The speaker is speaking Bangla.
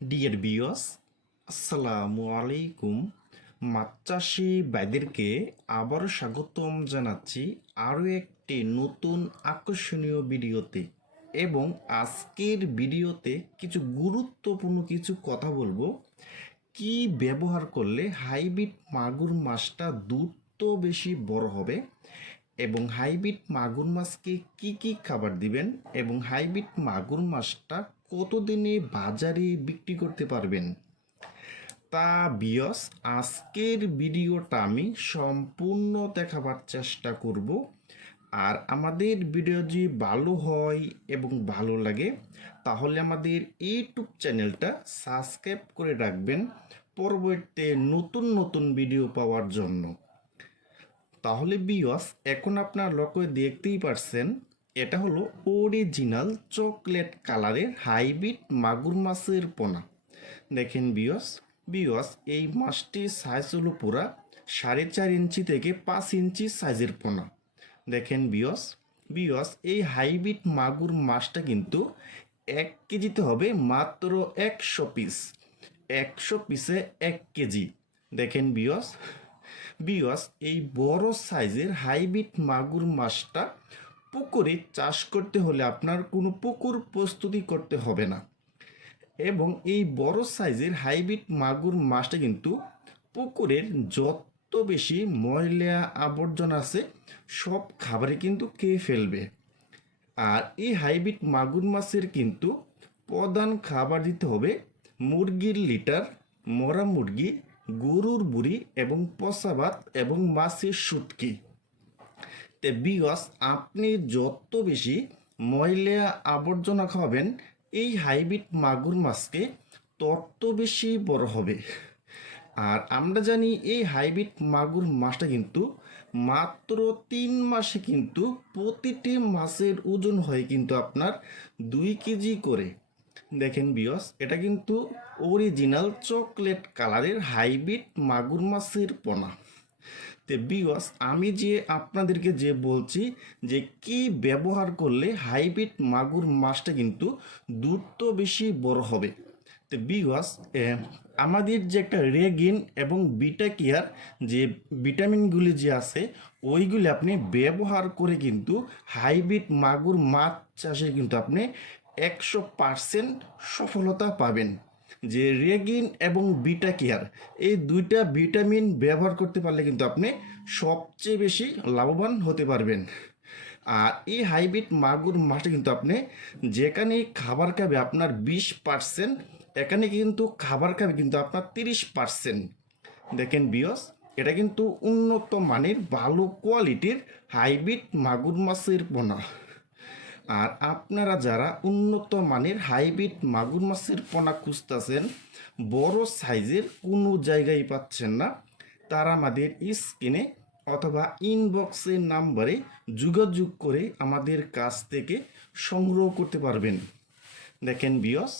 ডিয়ার বিয়স, আসসালামু আলাইকুম। মাছ চাষি ভাইদেরকে আবারও স্বাগতম জানাচ্ছি আরও একটি নতুন আকর্ষণীয় ভিডিওতে। এবং আজকের ভিডিওতে কিছু গুরুত্বপূর্ণ কিছু কথা বলবো। কি ব্যবহার করলে হাইব্রিড মাগুর মাছটা দ্রুত বেশি বড় হবে, এবং হাইব্রিড মাগুর মাছকে কি কি খাবার দিবেন, এবং হাইব্রিড মাগুর মাছটা কতদিনে বাজারে বিক্রি করতে পারবেন। তা বিয়স, আজকের ভিডিওটা আমি সম্পূর্ণ দেখাবার চেষ্টা করব। আর আমাদের ভিডিও যদি ভালো হয় এবং ভালো লাগে, তাহলে আমাদের ইউটিউব চ্যানেলটা সাবস্ক্রাইব করে রাখবেন পরবর্তীতে নতুন নতুন ভিডিও পাওয়ার জন্য। তাহলে বিয়স, এখন আপনার লক্ষ্য দেখতেই পারছেন, এটা হলো অরিজিনাল চকলেট কালারের হাইব্রিড মাগুর মাছের পোনা। দেখেন বিয়স, এই মাছটির সাইজ হলো পুরা 4.5 ইঞ্চি থেকে 5 ইঞ্চি সাইজের পোনা। দেখেন বিয়স, এই হাইব্রিড মাগুর মাছটা কিন্তু 1 কেজিতে হবে মাত্র 100 পিস। 100 পিসে 1 কেজি। দেখেন বিয়স, এই বড় সাইজের হাইব্রিড মাগুর মাছটা পুকুরে চাষ করতে হলে আপনার কোনো পুকুর প্রস্তুতি করতে হবে না। এবং এই বড় সাইজের হাইব্রিড মাগুর মাছটা কিন্তু পুকুরের যত বেশি ময়লা আবর্জনা আছে সব খাবারে কিন্তু খেয়ে ফেলবে। আর এই হাইব্রিড মাগুর মাছের কিন্তু প্রধান খাবার দিতে হবে মুরগির লিটার, মরা মুরগি, গরুর বুড়ি এবং পচা ভাত এবং মাছের শুটকি। তে বিকজ আপনি যত বেশি ময়লা আবর্জনা খাওয়াবেন এই হাইব্রিড মাগুর মাছকে তত বেশি বড় হবে। আর আমরা জানি এই হাইব্রিড মাগুর মাছটা কিন্তু মাত্র 3 মাসে কিন্তু প্রতিটি মাছের ওজন হয় কিন্তু আপনার 2 কেজি করে। দেখেন বিয়স, এটা কিন্তু অরিজিনাল চকলেট কালারের হাইব্রিড মাগুর মাছের পোনা। তো বিয়স, আমি যে আপনাদেরকে যে বলছি যে কি ব্যবহার করলে হাইব্রিড মাগুর মাছটা কিন্তু দ্রুত বেশি বড় হবে। তো বিয়স, আমাদের যে একটা রেগিন এবং বিটা কেয়ার যে ভিটামিনগুলি যে আছে ওইগুলি আপনি ব্যবহার করে কিন্তু হাইব্রিড মাগুর মাছ চাষে কিন্তু আপনি 100% সফলতা পাবেন। যে রেগিন এবং বিটা কেয়ার এই দুইটা ভিটামিন ব্যবহার করতে পারলে কিন্তু আপনি সবচেয়ে বেশি লাভবান হতে পারবেন। আর এই হাইব্রিড মাগুর মাছটা কিন্তু আপনি যেখানে খাবার খাবে আপনার 20%, এখানে কিন্তু খাবার খাবে কিন্তু আপনার 30%। দেখেন বিয়স, এটা কিন্তু উন্নত মানের ভালো কোয়ালিটির হাইব্রিড মাগুর মাছের পোনা। আর আপনারা যারা উন্নত মানের হাইব্রিড মাগুর মাছের পোনা খুঁজতেছেন, বড় সাইজের কোনো জায়গায় পাচ্ছেন না, তারা আমাদের স্ক্রিনে অথবা ইনবক্সের নাম্বারে যোগাযোগ করে আমাদের কাছ থেকে সংগ্রহ করতে পারবেন। দেখেন বিয়স,